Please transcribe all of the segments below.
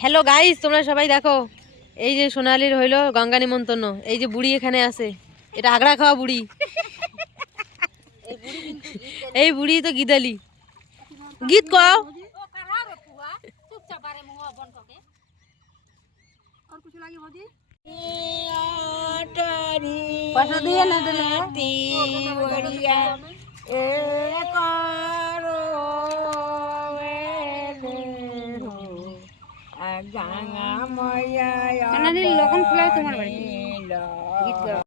Hello guys, তোমরা সবাই দেখো, এই যে সোনালির হইলো গঙ্গা নিমন্ত্রণ। এই যে বুড়ি এখানে আছে, এটা আগড়া খাওয়া বুড়ি। এই বুড়ি তো গিদালি গীত কও। লগন খোলা তোমার বাড়ি গীত গাও।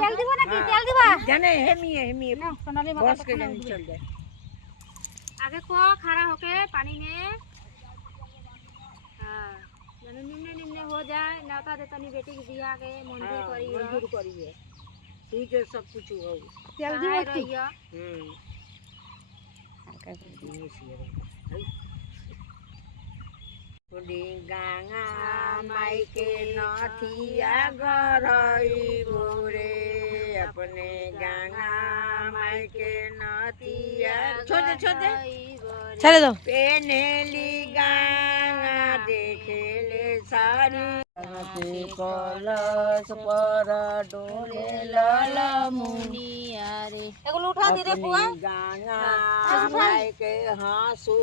তেল দিব নাকি? তেল দিবা জানে হেমিয়ে হেমিয়ে না সোনালি বস के जाने चल जाए। आगे को खड़ा होके पानी में हां जने निम्न निम्न हो जाए नाता दे तनी बेटी के बियाह के मंजूर करिए ठीक है सब कुछ हो तेल दिबो रहियो आका गांगा माई के नथिया गरई भोरे अपने गांगा माई के नथिया छोड़ ছেড়ে দাও। पेनेली गांगा देखेले सारी कलश पर डोले लाला मुनिया रे एगो उठा दे रे बुआ गांगा माई के हासु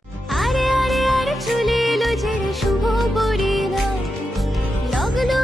আরে আরে আরে চলে এলো যে শুভ পরিণাম লাগলো